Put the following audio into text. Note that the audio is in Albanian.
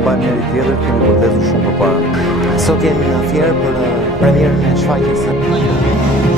mbajmë njëri tjetër, kemi përtezur shumë përpara. Sot jemi në Fier për premierën e shfaqjes së